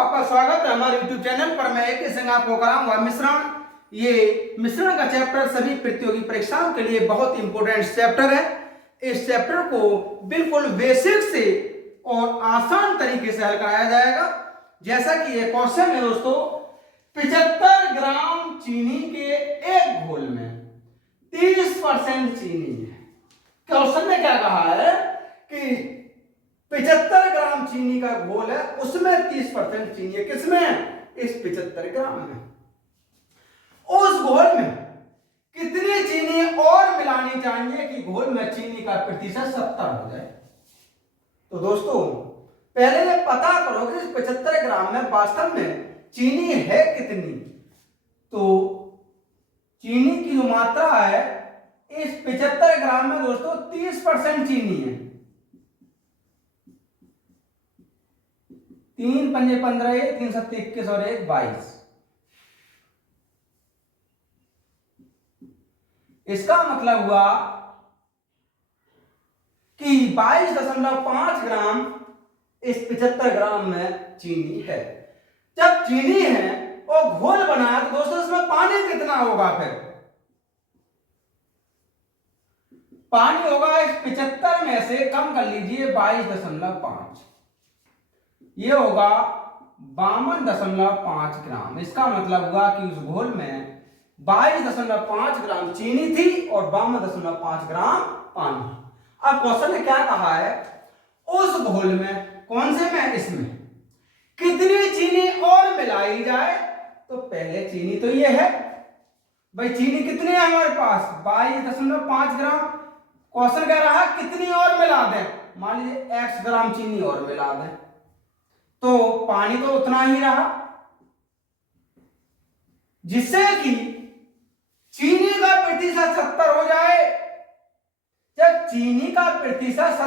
आपका स्वागत है हमारे YouTube चैनल पर। मैं एक संग आपको कराऊंगा मिश्रण। ये मिश्रण का चैप्टर सभी प्रतियोगी परीक्षाओं के लिए बहुत इंपॉर्टेंट चैप्टर है। इस चैप्टर को बिल्कुल बेसिक से और आसान तरीके से हल कराया जाएगा। जैसा कि ये क्वेश्चन है दोस्तों, 75 ग्राम चीनी के एक घोल में 30% चीनी है। क्वेश्चन में क्या कहा है कि 75 ग्राम चीनी का घोल है, उसमें 30% चीनी है। किसमें? इस 75 ग्राम में। उस घोल में कितनी चीनी और मिलानी चाहिए कि घोल में चीनी का प्रतिशत 70 हो जाए? तो दोस्तों पहले ये पता करो कि इस 75 ग्राम में वास्तव में चीनी है कितनी। तो चीनी की जो मात्रा है इस 75 ग्राम में दोस्तों 30% चीनी है। 3 पंजे 15, 3 सत्ते 21 और 1 22। इसका मतलब हुआ कि 22.5 ग्राम इस 75 ग्राम में चीनी है। जब चीनी है और घोल बनाया तो दोस्तों इसमें पानी कितना होगा? फिर पानी होगा इस 75 में से कम कर लीजिए 22.5, ये होगा 52.5 ग्राम। इसका मतलब हुआ कि उस घोल में 22.5 ग्राम चीनी थी और 52.5 ग्राम पानी। अब क्वेश्चन ने क्या कहा है, उस घोल में, कौन से में, इसमें कितनी चीनी और मिलाई जाए? तो पहले चीनी तो ये है भाई, चीनी कितनी है हमारे पास? 22.5 ग्राम। क्वेश्चन कह रहा है कितनी और मिला दें? मान लीजिए x ग्राम चीनी और मिला दें, तो पानी तो उतना ही रहा, जिससे कि चीनी का प्रतिशत 70 हो जाए। जब चीनी का प्रतिशत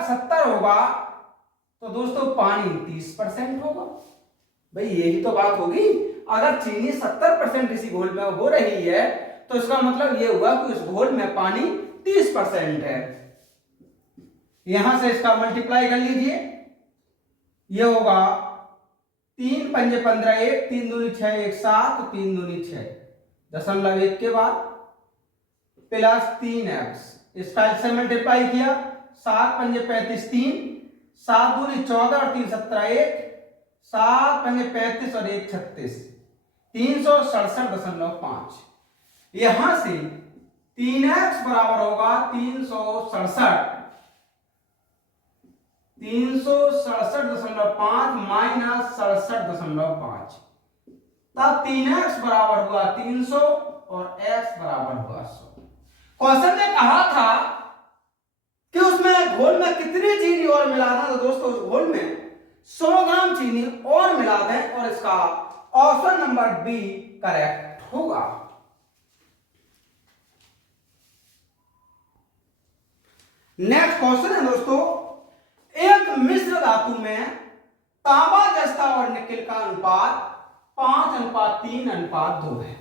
70 होगा तो दोस्तों पानी 30% होगा। भाई यही तो बात होगी। अगर चीनी 70% किसी घोल में हो रही है तो इसका मतलब यह हुआ कि उस घोल में पानी 30% है। यहां से इसका मल्टीप्लाई कर लीजिए, ये होगा 3 पंजे 15, 1 3 दूनी 6, 1 7, 3 दूनी 6, 0.1 के बाद प्लस 3x, इसका से मल्टीप्लाई किया, 7 पंजे 35, 3 7 दूनी 14 और 3 17, 1 7 पंजे 35 और 1 36, 367.5। यहां से 3x बराबर होगा 367.5 माइनस 67.5, तब 3x बराबर हुआ 300 और x बराबर हुआ 100। क्वेश्चन ने कहा था कि उसमें घोल में कितनी चीनी और मिलाना, तो दोस्तों उस घोल में 100 ग्राम चीनी और मिला दें और इसका ऑप्शन नंबर बी करेक्ट होगा। नेक्स्ट क्वेश्चन है दोस्तों, एक मिश्र धातु में तांबा, जस्ता और निकेल का अनुपात 5:3:2 है।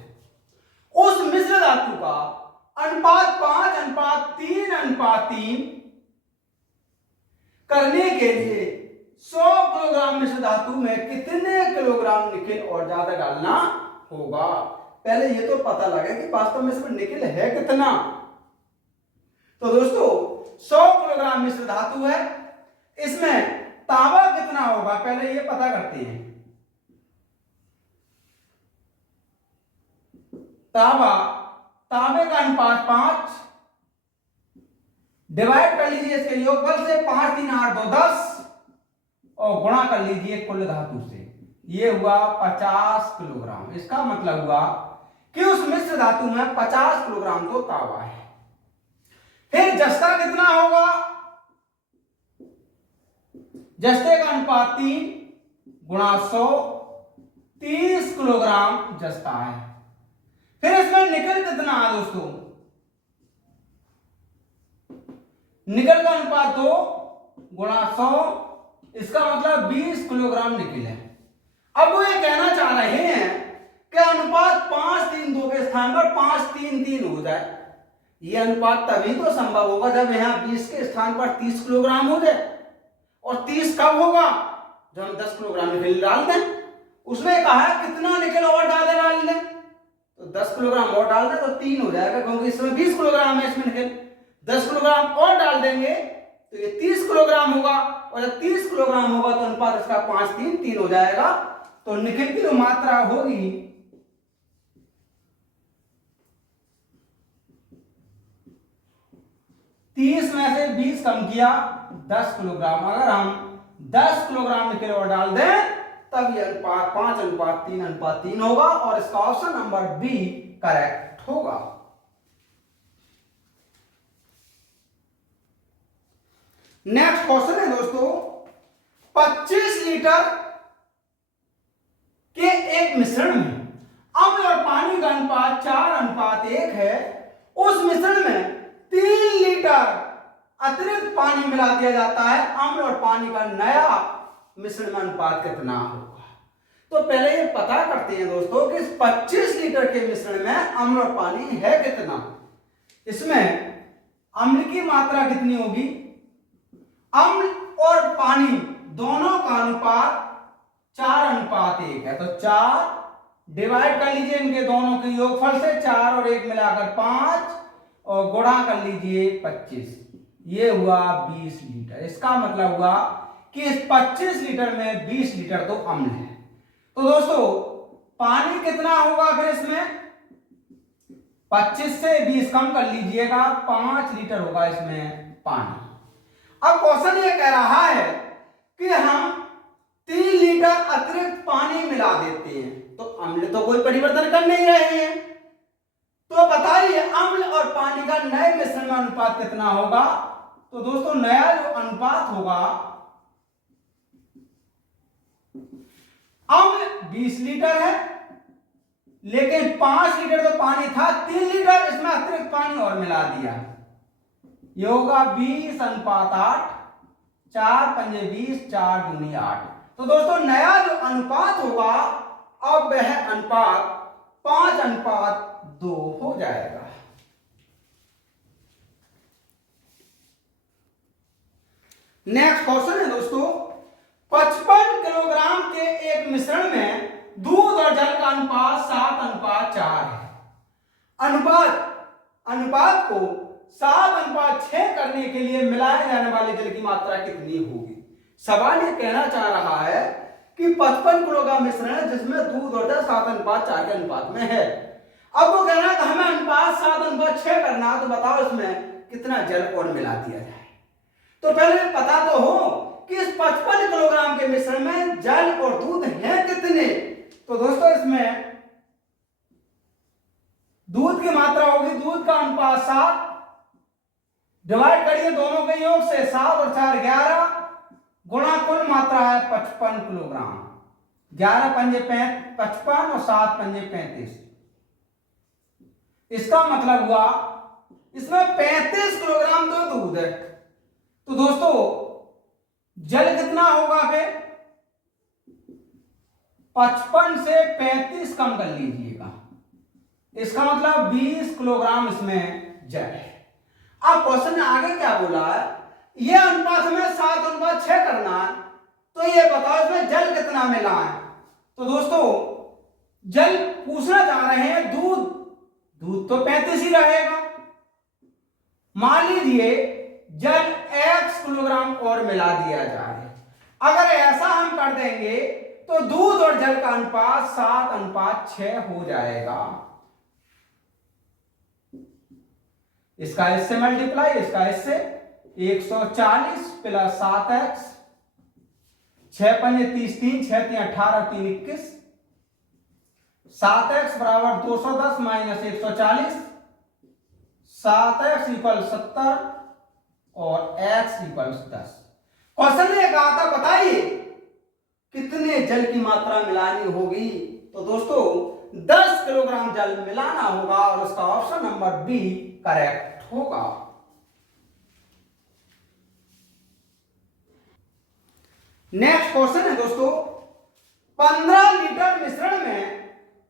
उस मिश्र धातु का अनुपात 5:3:3 करने के लिए 100 किलोग्राम मिश्र धातु में कितने किलोग्राम निकेल और ज्यादा डालना होगा? पहले ये तो पता लगे कि वास्तव में इसमें निकेल है कितना। तो दोस्तों 100 किलोग्राम मिश्र धातु है, इसमें तांबा कितना होगा पहले ये पता करते हैं। तांबे का अनुपात 5, डिवाइड कर लीजिए इसके योगफल से, 5 3 8 2 10 और गुणा कर लीजिए कुल धातु से, ये हुआ 50 किलोग्राम। इसका मतलब हुआ कि उस मिश्र धातु में 50 किलोग्राम तो तांबा है। फिर जस्ता कितना होगा? जस्ते का अनुपात 3 गुणा 100, 30 किलोग्राम जस्ता है। फिर इसमें निकेल कितना है दोस्तों? निकेल का अनुपात 2 गुणा 100, इसका मतलब 20 किलोग्राम निकेल है। अब वो ये कहना चाह रहे हैं कि अनुपात 5:3:2 के स्थान पर 5:3:3 हो जाए। ये अनुपात तभी तो संभव होगा जब यहां 20 के स्थान पर 30 किलोग्राम हो जाए। और 30 कब होगा? जो हम 10 किलोग्राम निकल डाल दें, उसमें कहा है कितना निकल और डाल दें, तो 10 किलोग्राम और डाल दें तो 3 हो जाएगा, क्योंकि इसमें 20 किलोग्राम है, इसमें निकल 10 किलोग्राम और डाल देंगे तो ये 30 किलोग्राम होगा, और जब 30 किलोग्राम होगा तो अनुपात इसका 5:3 हो जाएगा। तो निकल की जो मात्रा होगी 30 में से 20 कम किया 10 किलोग्राम, अगर हम 10 किलोग्राम निकल और डाल दें तब ये अनुपात 5:3 होगा, और इसका ऑप्शन नंबर बी करेक्ट होगा। नेक्स्ट क्वेश्चन है दोस्तों, 25 लीटर के एक मिश्रण में अम्ल और पानी का अनुपात 4:1 है। उस मिश्रण में 3 लीटर अतिरिक्त पानी मिला दिया जाता है, अम्ल और पानी का नया मिश्रण में अनुपात कितना होगा? तो पहले ये पता करते हैं दोस्तों कि इस 25 लीटर के मिश्रण में अम्ल और पानी है कितना। इसमें अम्ल की मात्रा कितनी होगी? अम्ल और पानी दोनों का अनुपात 4:1 है, तो 4 डिवाइड कर लीजिए इनके दोनों के योगफल से, 4 और 1 मिलाकर 5, और गुणा कर लीजिए 25, ये हुआ 20 लीटर। इसका मतलब हुआ कि इस 25 लीटर में 20 लीटर तो अम्ल है। तो दोस्तों पानी कितना होगा फिर इसमें? 25 से 20 कम कर लीजिएगा, 5 लीटर होगा इसमें पानी। अब क्वेश्चन ये कह रहा है कि हम 3 लीटर अतिरिक्त पानी मिला देते हैं, तो अम्ल तो कोई परिवर्तन कर नहीं रहे हैं, तो बताइए अम्ल और पानी का नए मिश्रण में अनुपात कितना होगा? तो दोस्तों नया जो अनुपात होगा, अम्ल 20 लीटर है, लेकिन 5 लीटर तो पानी था, 3 लीटर इसमें अतिरिक्त पानी और मिला दिया, ये होगा 20:8, 4 पंजे 20, 4 दूनी 8। तो दोस्तों नया जो अनुपात होगा अब वह अनुपात 5:2 हो जाएगा। नेक्स्ट क्वेश्चन है दोस्तों, 55 किलोग्राम के एक मिश्रण में दूध और जल का अनुपात 7:4 है। अनुपात को 7:6 करने के लिए मिलाए जाने वाले जल की मात्रा कितनी होगी? सवाल ये कहना चाह रहा है कि 55 किलोग्राम मिश्रण है जिसमें दूध और जल 7:4 के अनुपात में है। अब वो कहना है कि हमें अनुपात 7:6 करना, तो बताओ इसमें कितना जल और मिला दिया जाए। तो पहले पता तो हो कि इस 55 किलोग्राम के मिश्रण में जल और दूध है कितने। तो दोस्तों इसमें दूध की मात्रा होगी, दूध का अनुपात 7, डिवाइड करिए दोनों के योग से, 7 और 4 11, गुणा कुल मात्रा है 55 किलोग्राम। 11 पंजे 55 और 7 पंजे 35। इसका मतलब हुआ इसमें 35 किलोग्राम तो दूध है। तो दोस्तों जल कितना होगा फिर? 55 से 35 कम कर लीजिएगा, इसका मतलब 20 किलोग्राम इसमें जल है। अब क्वेश्चन ने आगे क्या बोला है, यह अनुपात हमें 7:6 करना है, तो ये बताओ इसमें जल कितना मिला है। तो दोस्तों जल पूछना चाह रहे हैं, दूध तो 35 ही रहेगा। मान लीजिए जल x किलोग्राम और मिला दिया जाए, अगर ऐसा हम कर देंगे तो दूध और जल का अनुपात 7:6 हो जाएगा। इसका इससे मल्टीप्लाई, इसका इससे, 140 प्लस 7x, 6 पंजे 30, 3 6 3 18, 3 21, 7x बराबर 210 माइनस 140, 7x इक्वल 70 और x इक्वल 10। क्वेश्चन ने कहा था बताइए कितने जल की मात्रा मिलानी होगी। तो दोस्तों 10 किलोग्राम जल मिलाना होगा, और उसका ऑप्शन नंबर बी करेक्ट होगा। नेक्स्ट क्वेश्चन है दोस्तों, 15 लीटर मिश्रण में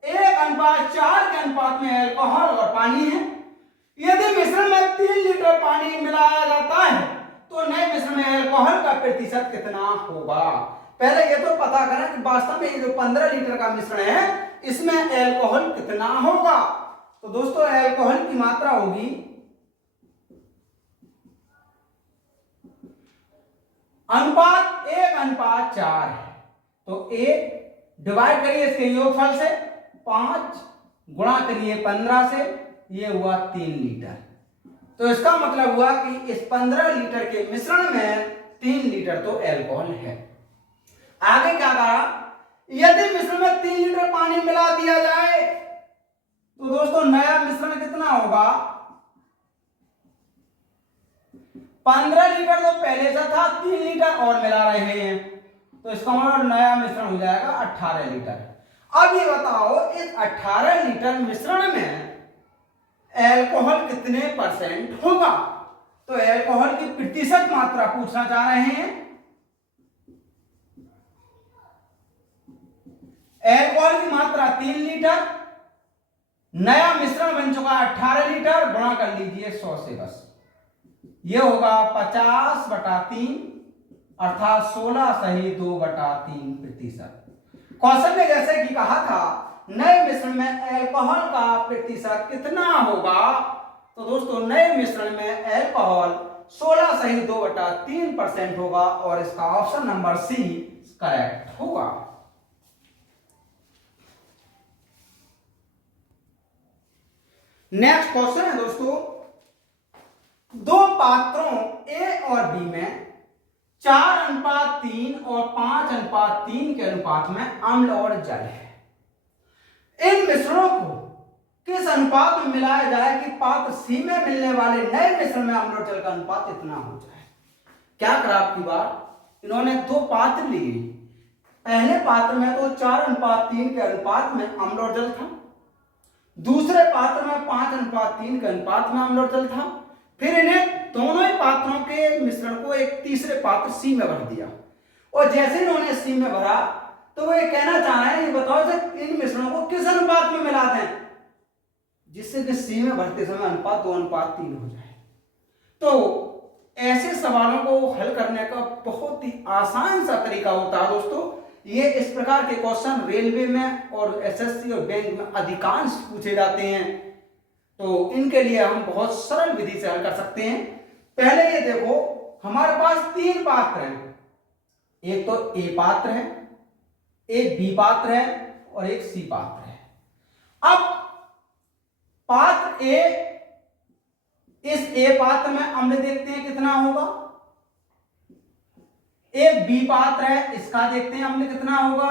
1:4 के अनुपात में अल्कोहल और पानी है। यदि मिश्रण में 3 लीटर पानी मिलाया जाता है तो नए मिश्रण में अल्कोहल का प्रतिशत कितना होगा। पहले ये तो पता करें कि वास्तव में ये जो 15 लीटर का मिश्रण है इसमें एल्कोहल कितना होगा। तो दोस्तों एल्कोहल की मात्रा होगी अनुपात 1:4 है। तो 1 डिवाइड करिए इसके योगफल से 5 गुणा करिए 15 से, ये हुआ 3 लीटर। तो इसका मतलब हुआ कि इस 15 लीटर के मिश्रण में 3 लीटर तो एल्कोहल है। आगे क्या कहा, यदि मिश्रण में 3 लीटर पानी मिला दिया जाए तो दोस्तों नया मिश्रण कितना होगा। 15 लीटर तो पहले से था, 3 लीटर और मिला रहे हैं, तो इसका मतलब नया मिश्रण हो जाएगा 18 लीटर। अब ये बताओ इस 18 लीटर मिश्रण में एल्कोहल कितने % होगा। तो एल्कोहल की प्रतिशत मात्रा पूछना चाह रहे हैं। एल्कोहल की मात्रा 3 लीटर, नया मिश्रण बन चुका 18 लीटर, गुणा कर लीजिए 100 से बस, ये होगा 50/3 अर्थात 16 सही 2/3%। क्वेश्चन में जैसे कि कहा था नए मिश्रण में एल्कोहल का प्रतिशत कितना होगा, तो दोस्तों नए मिश्रण में एल्कोहल 16 सही 2/3% होगा और इसका ऑप्शन नंबर सी करेक्ट होगा। नेक्स्ट क्वेश्चन है दोस्तों, दो पात्रों ए और बी में 4:3 और 5:3 के अनुपात में अम्ल और जल है। इन मिश्रणों को किस अनुपात में मिलाया जाए कि पात्र सी में मिलने वाले नए मिश्रण में अम्ल और जल का अनुपात इतना हो जाए। क्या करा आपकी बात, इन्होंने 2 पात्र लिए, पहले पात्र में तो 4:3 के अनुपात में अम्ल और जल था, दूसरे पात्र में 5:3 के अनुपात में अम्ल और जल था। फिर इन्हें दोनों ही पात्रों के मिश्रण को एक तीसरे पात्र सी में भर दिया, और जैसे इन्होंने सी में भरा तो वो ये कहना चाह रहे हैं, ये बताओ इन मिश्रणों को किस अनुपात में मिलाते हैं जिससे कि सी में भरते समय अनुपात 2:3 हो जाए। तो ऐसे सवालों को हल करने का बहुत ही आसान सा तरीका होता है दोस्तों। ये इस प्रकार के क्वेश्चन रेलवे में और एसएससी और बैंक में अधिकांश पूछे जाते हैं, तो इनके लिए हम बहुत सरल विधि से हल कर सकते हैं। पहले ये देखो, हमारे पास 3 पात्र हैं, एक तो ए पात्र है, एक बी पात्र है और एक सी पात्र है। अब पात्र ए, इस ए पात्र में अम्ल देखते हैं कितना होगा, एक बी पात्र है इसका देखते हैं अम्ल कितना होगा,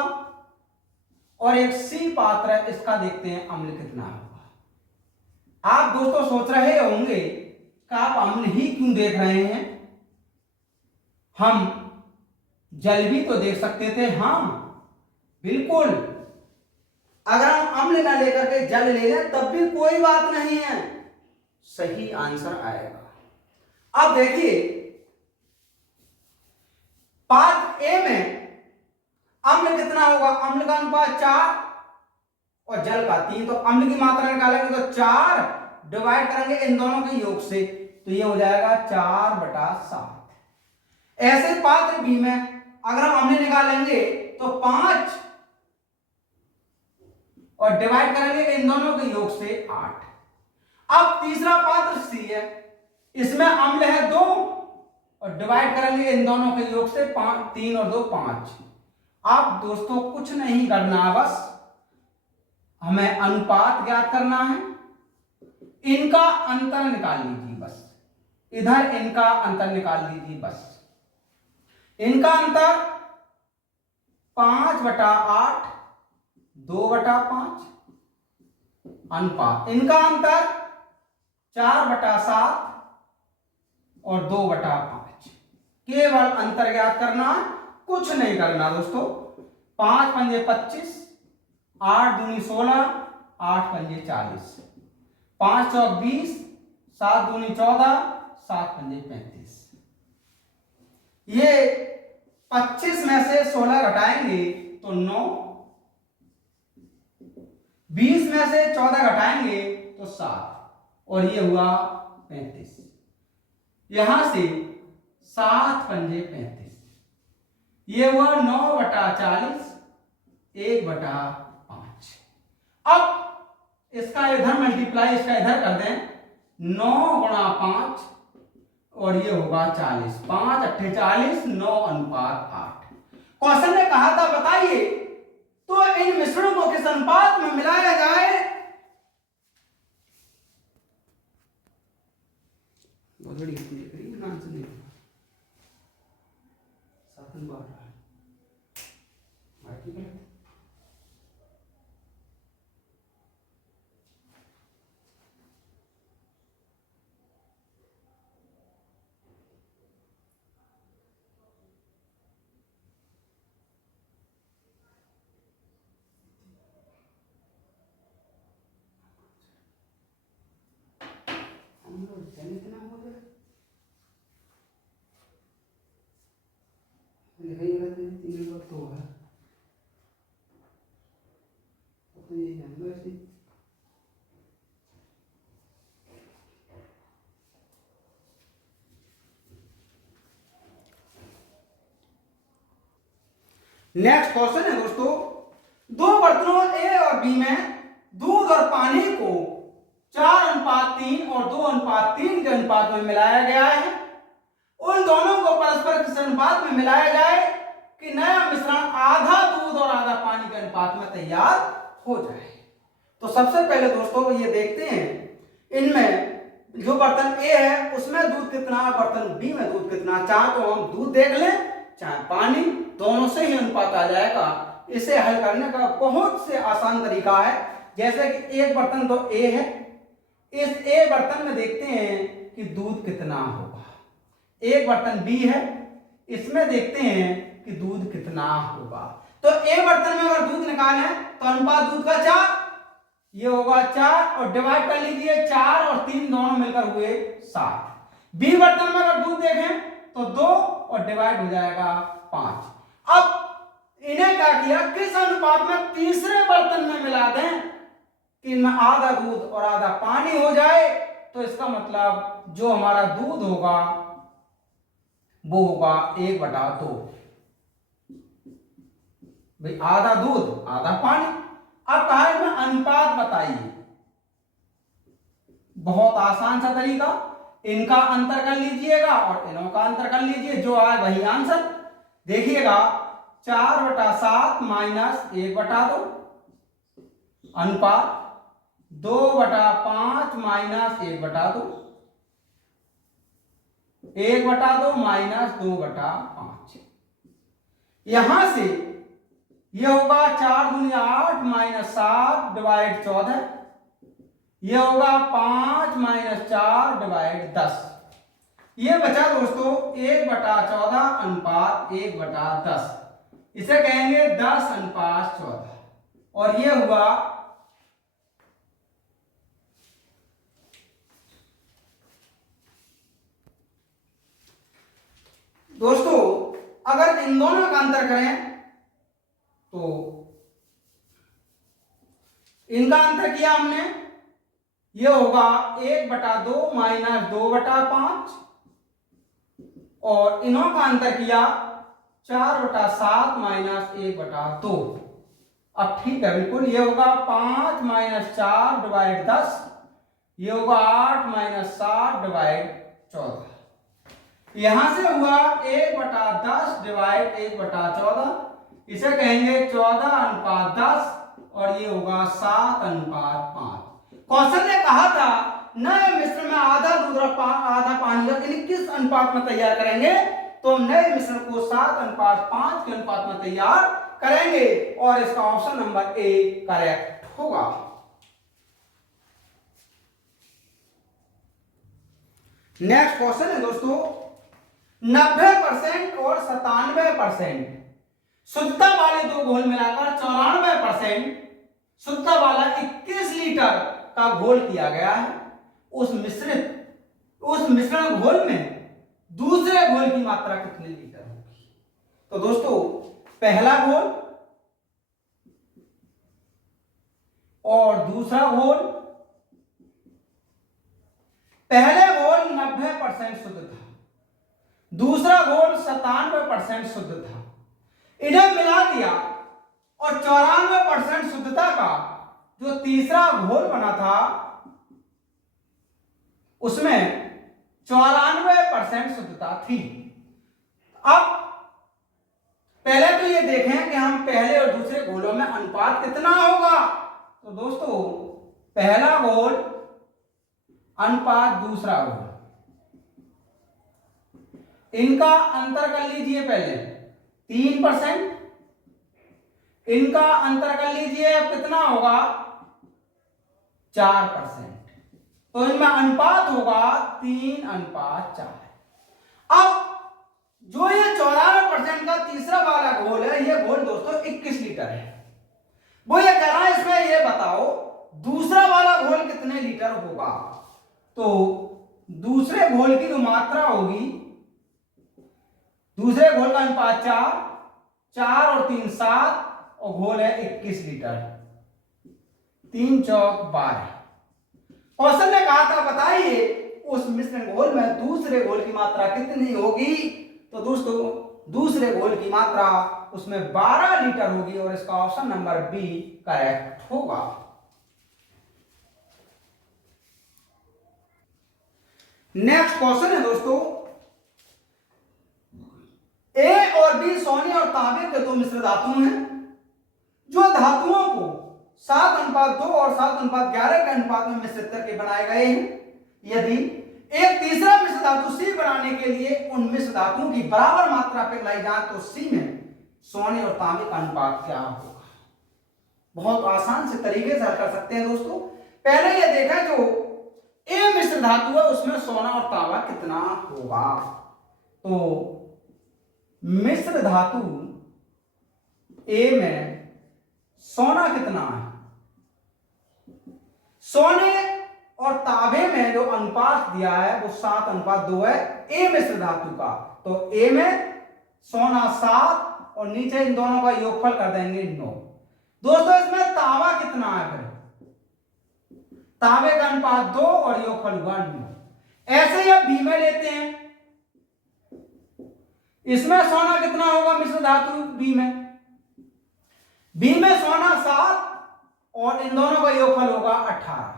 और एक सी पात्र है इसका देखते हैं अम्ल कितना होगा। आप दोस्तों सोच रहे होंगे कि आप अम्ल ही क्यों देख रहे हैं, हम जल भी तो देख सकते थे। हाँ बिल्कुल, अगर हम अम्ल ना लेकर के जल ले लें तब भी कोई बात नहीं है, सही आंसर आएगा। अब देखिए पात्र ए में अम्ल कितना होगा, अम्ल का अनुपात 4 और जल का 3, तो अम्ल की मात्रा निकालेंगे तो 4 डिवाइड करेंगे इन दोनों के योग से, तो ये हो जाएगा 4/7। ऐसे पात्र बी में अगर हम अम्ल निकालेंगे तो 5 और डिवाइड करेंगे इन दोनों के योग से 8। अब तीसरा पात्र सी है, इसमें अम्ल है 2 और डिवाइड करेंगे इन दोनों के योग से 3 और 2 5। अब दोस्तों कुछ नहीं करना, बस हमें अनुपात ज्ञात करना है, इनका अंतर निकाल लीजिए बस, इधर इनका अंतर निकाल लीजिए बस। इनका अंतर 5/8 2/5 अनुपात, इनका अंतर 4/7 और 2/5। केवल अंतर ज्ञात करना, कुछ नहीं करना दोस्तों। 5 पंजे 25, 8 दूनी 16, 8 पंजे 40, 5 चौक 20, 7 दूनी 14, 7 पंजे 35। ये 25 में से 16 घटाएंगे तो 9, 20 में से 14 घटाएंगे तो 7, और ये हुआ 35। यहां से 7 पंजे 35, ये हुआ 9/40, 1/5। अब इसका इधर मल्टीप्लाई इसका इधर कर दें, 9 गुणा 5 और ये होगा 40, 5 अट्ठे 40, 9:8। क्वेश्चन ने कहा था बताइए तो इन मिश्रणों को किस अनुपात में मिलाया जाए। बहुत बड़ी देख रही है नाम से नहीं साधन बार ठीक है। इतना हो गया तीन बार तो है तो ये जानना है। नेक्स्ट क्वेश्चन है दोस्तों, दो बर्तनों ए और बी में दूध और पानी को 4:3 और 2:3 के अनुपात में मिलाया गया है। उन दोनों को परस्पर किस अनुपात में मिलाया जाए कि नया मिश्रण आधा दूध और आधा पानी के अनुपात में तैयार हो जाए। तो सबसे पहले दोस्तों ये देखते हैं इनमें जो बर्तन ए है उसमें दूध कितना, बर्तन बी में दूध कितना। चाहे तो हम दूध देख लें चाहे पानी, दोनों से ही अनुपात आ जाएगा। इसे हल करने का बहुत से आसान तरीका है। जैसे कि एक बर्तन तो ए है, इस ए बर्तन में देखते हैं कि दूध कितना होगा। एक बर्तन बी है, इसमें देखते हैं कि दूध कितना होगा। तो ए बर्तन में अगर दूध निकालें तो अनुपात दूध का 4, ये होगा 4 और डिवाइड कर लीजिए 4 और 3 दोनों मिलकर हुए 7। बी बर्तन में अगर दूध देखें तो 2 और डिवाइड हो जाएगा 5। अब इन्हें क्या किया, किस अनुपात में तीसरे बर्तन में मिला दें कि इनमें आधा दूध और आधा पानी हो जाए। तो इसका मतलब जो हमारा दूध होगा वो होगा 1/2। भाई आधा दूध आधा पानी। अब कहा इसमें अनुपात बताइए, बहुत आसान सा तरीका, इनका अंतर कर लीजिएगा और इनों का अंतर कर लीजिए, जो आए वही आंसर। देखिएगा 4/7 माइनस 1/2 अनुपात 2/5 माइनस 1/2, 1/2 माइनस 2/5। यहां से ये होगा 4 दूनी 8 माइनस 7 डिवाइड 14, ये होगा 5 माइनस 4 डिवाइड 10। ये बचा दोस्तों 1/14 अनुपात 1/10। इसे कहेंगे 10:14 और ये हुआ दोस्तों। अगर इन दोनों का अंतर करें तो इनका अंतर किया हमने, ये होगा 1/2 माइनस 2/5 और इनों का अंतर किया 4/7 माइनस 1/2। अब ठीक है बिल्कुल, ये होगा 5 माइनस 4 डिवाइड 10, ये होगा 8 माइनस 7 डिवाइड 14। यहां से हुआ 1/10 डिवाइड 1/14, इसे कहेंगे 14:10 और ये होगा 7:5। क्वेश्चन ने कहा था नए मिश्रण में आधा दूध और आधा पानी का किस अनुपात में तैयार करेंगे। तो हम नए मिश्रण को 7:5 के अनुपात में तैयार करेंगे और इसका ऑप्शन नंबर ए करेक्ट होगा। नेक्स्ट क्वेश्चन है दोस्तों, 90% और 97% शुद्धता वाले दो घोल मिलाकर 94% शुद्धता वाला 21 लीटर का घोल किया गया है। उस मिश्रण घोल में दूसरे घोल की मात्रा कितने लीटर होगी। तो दोस्तों पहला घोल और दूसरा घोल, पहले घोल 90% शुद्ध था, दूसरा घोल 97% शुद्ध था। इन्हें मिला दिया और 94% शुद्धता का जो तीसरा घोल बना था उसमें 94% शुद्धता थी। अब पहले तो ये देखें कि हम पहले और दूसरे घोलों में अनुपात कितना होगा। तो दोस्तों पहला घोल अनुपात दूसरा घोल, इनका अंतर कर लीजिए पहले 3%, इनका अंतर कर लीजिए अब कितना होगा 4%, तो इनमें अनुपात होगा 3:4। अब जो ये 94% का तीसरा वाला घोल है, ये घोल दोस्तों 21 लीटर है। वो ये कह रहा है इसमें ये बताओ दूसरा वाला घोल कितने लीटर होगा। तो दूसरे घोल की जो मात्रा होगी, दूसरे घोल का अनुपात 4 और 3 7 और घोल है 21 लीटर, 3 चौक 12। क्वेश्चन ने कहा था बताइए उस मिश्रण घोल में दूसरे घोल की मात्रा कितनी होगी। तो दोस्तों दूसरे घोल की मात्रा उसमें 12 लीटर होगी और इसका ऑप्शन नंबर बी करेक्ट होगा। नेक्स्ट क्वेश्चन है दोस्तों, ए और बी सोने और तांबे के दो मिश्र धातु हैं जो धातुओं को 7:2 और 7:11 के अनुपात में मिश्रित करके बनाए गए हैं। यदि एक तीसरा मिश्र धातु सी बनाने के लिए उन मिश्र धातुओं की बराबर मात्रा पिघलाई जाए तो सी में सोने और तांबे का अनुपात क्या होगा। बहुत आसान से तरीके से हल कर सकते हैं दोस्तों। पहले ये देखा जो ए मिश्र धातु है उसमें सोना और तांबा कितना होगा। तो मिश्र धातु ए में सोना कितना है, सोने और तांबे में जो अनुपात दिया है वो 7:2 है ए मिश्र धातु का। तो ए में सोना 7 और नीचे इन दोनों का योगफल कर देंगे 9। दोस्तों इसमें तांबा कितना है, फिर तांबे का अनुपात 2 और योगफल 1। ऐसे ही अब बी में लेते हैं, इसमें सोना कितना होगा मिश्र धातु बी में सोना 7 और इन दोनों का योगफल होगा 18।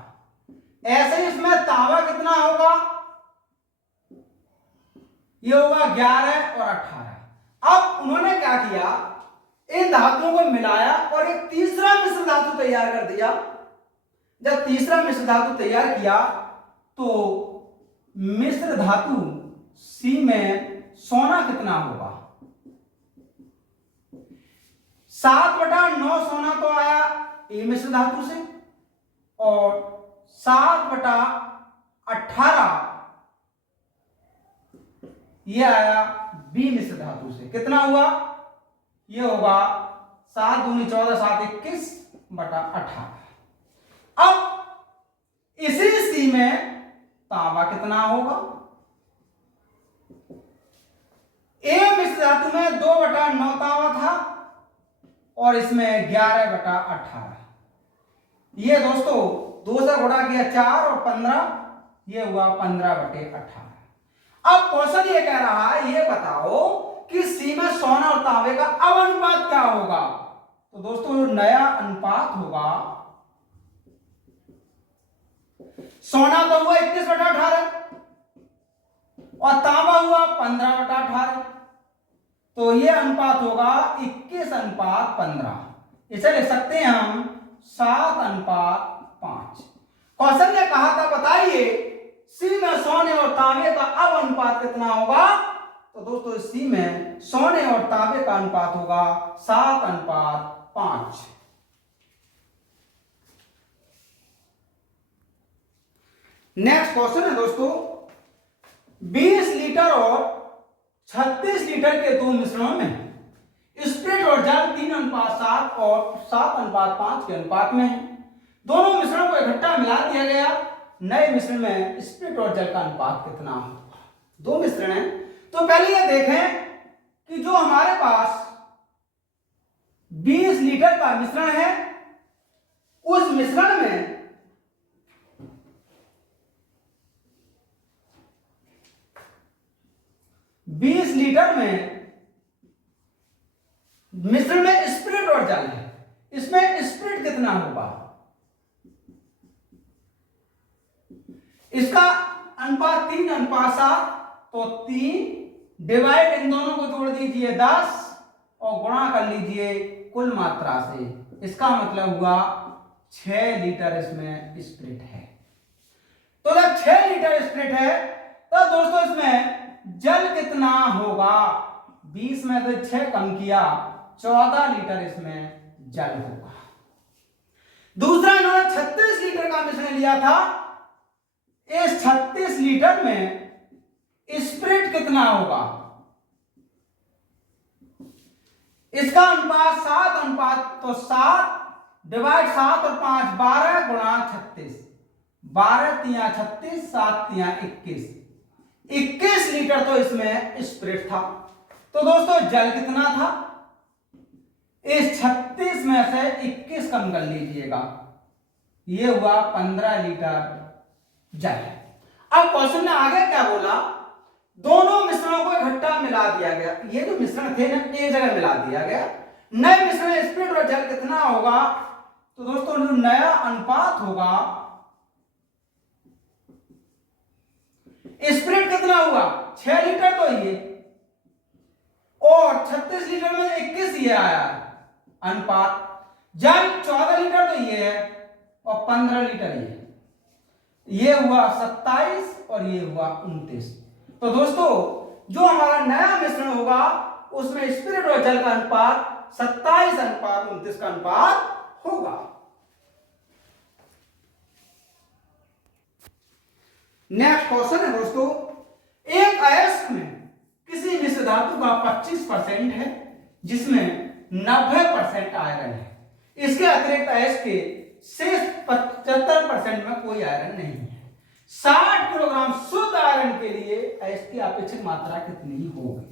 ऐसे ही इसमें तांबा कितना होगा, ये होगा 11 और 18। अब उन्होंने क्या किया, इन धातुओं को मिलाया और एक तीसरा मिश्र धातु तैयार कर दिया। जब तीसरा मिश्र धातु तैयार किया तो मिश्र धातु सी में सोना कितना होगा, 7/9 सोना तो आया ए मिश्र धातु से और 7/18 ये आया बी मिश्र धातु से। कितना हुआ, ये होगा 7 दूनी 14 7 21/18। अब इसी सी में तांबा कितना होगा, ए मिश्र धातु में 2/9 तांबा था और इसमें 11/18। ये दोस्तों 2 से गुणा किया 4 और 15, ये हुआ 15/18। अब क्वेश्चन ये कह रहा है ये बताओ कि सी में सोना और तांबे का अब अनुपात क्या होगा। तो दोस्तों नया अनुपात होगा, सोना तो हुआ 21/18 और तांबा हुआ 15/18, तो ये अनुपात होगा 21:15। इसे लिख सकते हैं हम 7:5। क्वेश्चन ने कहा था बताइए सी में सोने और तांबे का अब अनुपात कितना होगा। तो दोस्तों सी में सोने और तांबे का अनुपात होगा 7:5। नेक्स्ट क्वेश्चन है दोस्तों, 20 लीटर और 36 लीटर के दो मिश्रणों में स्प्रिट और जल 3:7 और 7:5 के अनुपात में है। दोनों मिश्रणों को इकट्ठा मिला दिया गया, नए मिश्रण में स्प्रिट और जल का अनुपात कितना होगा। दो मिश्रण हैं, तो पहले ये देखें कि जो हमारे पास 20 लीटर का मिश्रण है उस मिश्रण में 20 लीटर में मिश्रण में स्पिरिट और जल है, इसमें स्पिरिट कितना होगा, इसका अनुपात 3:7, तो 3 डिवाइड इन दोनों को जोड़ दीजिए 10 और गुणा कर लीजिए कुल मात्रा से, इसका मतलब हुआ 6 लीटर इसमें स्पिरिट है। तो जब 6 लीटर स्पिरिट है तो दोस्तों इसमें जल कितना होगा, 20 में से 6 कम किया, 14 लीटर इसमें जल होगा। दूसरा इन्होंने 36 लीटर का मिश्रण लिया था, इस 36 लीटर में स्पिरिट कितना होगा, इसका अनुपात 7:, तो 7 डिवाइड 7 और 5 12 गुणा 36, 12 तिया 36, 7 तिया 21, 21 लीटर तो इसमें स्पिरिट था। तो दोस्तों जल कितना था, इस 36 में से 21 कम कर लीजिएगा, ये हुआ 15 लीटर जल। अब क्वेश्चन ने आगे क्या बोला, दोनों मिश्रणों को इकट्ठा मिला दिया गया, ये जो मिश्रण थे ना एक जगह मिला दिया गया, नए मिश्रण स्पिरिट और जल कितना होगा, तो दोस्तों जो नया अनुपात होगा, स्पिरिट कितना हुआ 6 लीटर तो ये, और 36 लीटर में 21 ये आया अनुपात, जल 14 लीटर तो ये है और 15 लीटर ये हुआ 27 और ये हुआ 29। तो दोस्तों जो हमारा नया मिश्रण होगा उसमें स्पिरिट और जल का अनुपात 27:29 का अनुपात होगा। नेक्स्ट क्वेश्चन है दोस्तों, एक अयस्क में किसी मिश्र धातु का 25% है जिसमें 90% आयरन है, इसके अतिरिक्त अयस्क के शेष 75% में कोई आयरन नहीं है, 60 किलोग्राम शुद्ध आयरन के लिए अयस्क की अपेक्षित मात्रा कितनी होगी।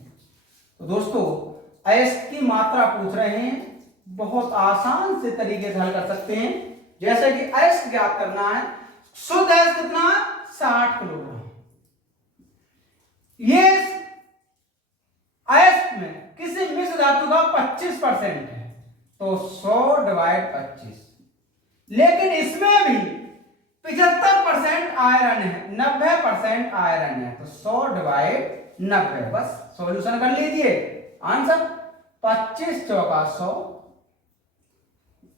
तो दोस्तों अयस्क की मात्रा पूछ रहे हैं, बहुत आसान से तरीके से हल कर सकते हैं, जैसे कि अयस्क ज्ञात करना है, शुद्ध अयस्क कितना 60 किलोग्राम, ये अयस्क में किसी मिश्र धातु का 25% है तो 100 डिवाइड 25, लेकिन इसमें भी 75% आयरन है, 90% आयरन है, तो 100 डिवाइड 90, बस सॉल्यूशन कर लीजिए आंसर 25 चौका 100,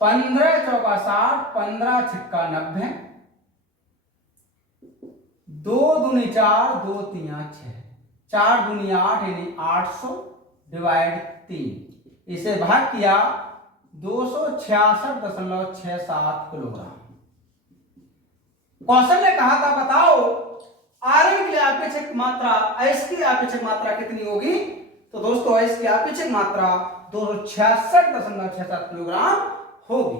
15 चौका 60, 15 छिक्का 90, 2 दूनी 4, 2 तिया 6, 4 दूनी 8 यानी 800 डिवाइड 3, इसे भाग किया 266.67 किलोग्राम। क्वेश्चन ने कहा था बताओ आयरन की अपेक्षित मात्रा अयस्क की अपेक्षित मात्रा कितनी होगी, तो दोस्तों अयस्क की अपेक्षित मात्रा 266.67 किलोग्राम होगी।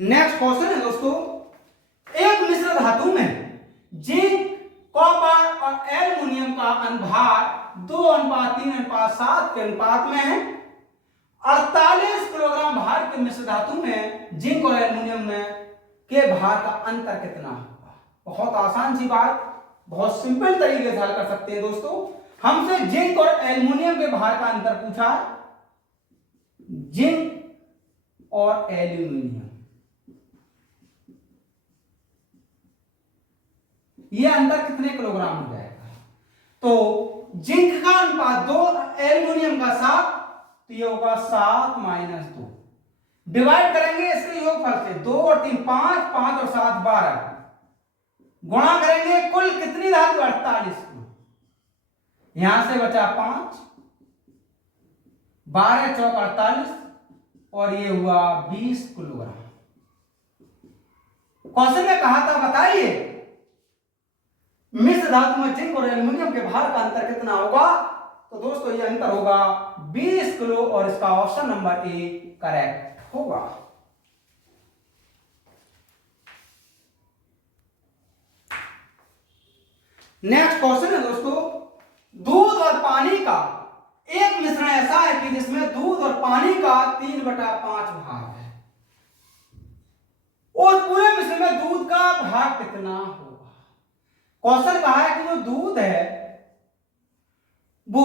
नेक्स्ट क्वेश्चन है दोस्तों, एक मिश्र धातु में जिंक, कॉपर और एल्युमिनियम का अनुभार 2:3:7 के अनुपात में है, 48 किलोग्राम भार के मिश्र धातु में जिंक और एल्युमिनियम में के भार का अंतर कितना होगा। बहुत आसान सी बात, बहुत सिंपल तरीके से हल कर सकते हैं दोस्तों। हमसे जिंक और एल्युमिनियम के भार का अंतर पूछा है, जिंक और एल्युमिनियम, ये अंतर कितने किलोग्राम हो जाएगा, तो जिंक का अनुपात 2, एल्युमिनियम का 7, तो ये होगा 7 - 2, डिवाइड करेंगे इसके योगफल से, 2 और 3 5, 5 और 7 12, गुणा करेंगे कुल कितनी धातु 48 को, यहां से बचा 5, 12 चौक 48 और ये हुआ 20 किलोग्राम। क्वेश्चन में कहा था बताइए मिश्र धातु में जिंक और एल्युमिनियम के भार का अंतर कितना होगा, तो दोस्तों ये अंतर होगा 20 किलो और इसका ऑप्शन नंबर ए करेक्ट होगा। नेक्स्ट क्वेश्चन है दोस्तों, दूध और पानी का एक मिश्रण ऐसा है कि जिसमें दूध और पानी का 3/5 भाग है, और पूरे मिश्रण में दूध का भाग कितना होगा। क्वेश्चन कहा है कि जो दूध है वो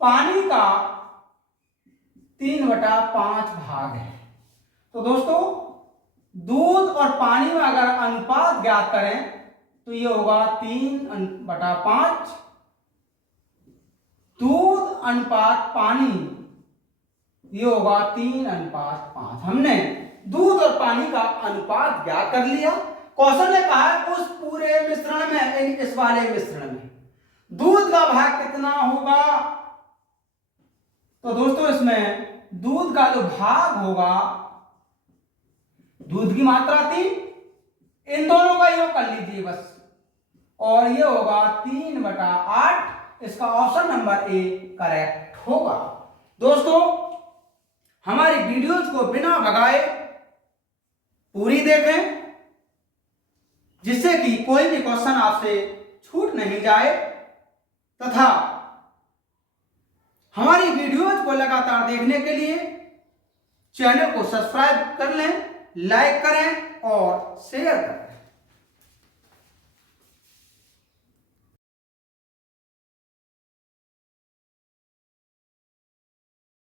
पानी का 3/5 भाग है। तो दोस्तों दूध और पानी में अगर अनुपात ज्ञात करें तो ये होगा 3/5। दूध अनुपात पानी ये होगा 3/5। हमने दूध और पानी का अनुपात ज्ञात कर लिया। क्वेश्चन ने कहा है उस पूरे मिश्रण में, इस वाले मिश्रण में दूध का भाग कितना होगा। तो दोस्तों इसमें दूध का जो भाग होगा, दूध की मात्रा 3, इन दोनों का योग कर लीजिए बस, और ये होगा 3/8। इसका ऑप्शन नंबर ए करेक्ट होगा। दोस्तों हमारी वीडियोज को बिना भगाए पूरी देखें, जिससे कि कोई भी क्वेश्चन आपसे छूट नहीं जाए, तथा हमारी वीडियोज को लगातार देखने के लिए चैनल को सब्सक्राइब कर लें, लाइक करें और शेयर करें।